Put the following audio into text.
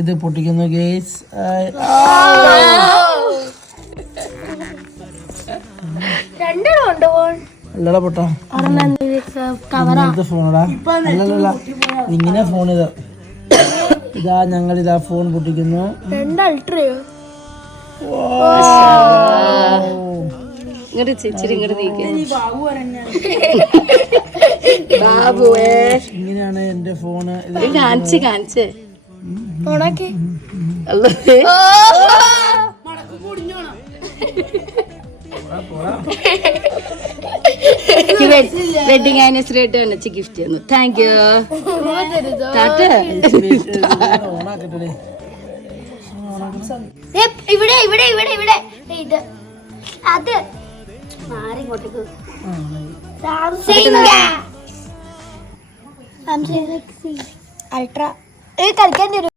ഇത് പൊട്ടിക്കുന്നു ഗേസ്. അല്ലടാ പൊട്ടാ, ഫോണടാ. അല്ലല്ല, ഇങ്ങനെ ഫോൺ ഇതാ. ഇതാ ഞങ്ങൾ ഇതാ ഫോൺ പൊട്ടിക്കുന്നു. ഇങ്ങനെയാണ് എന്റെ ഫോണ്. കാണിച്ചേ വെഡിങ് ആനിവേഴ്സറി ആയിട്ട് അനച്ച് ഗിഫ്റ്റ് തന്നു. Thank you. ഇവിടെ ഇവിടെ ഇവിടെ ഇവിടെ ഇത് അത് മാറി ഇങ്ങോട്ടേക്ക്. സാംസങ് അൾട്രാ കളിക്കാൻ തരും.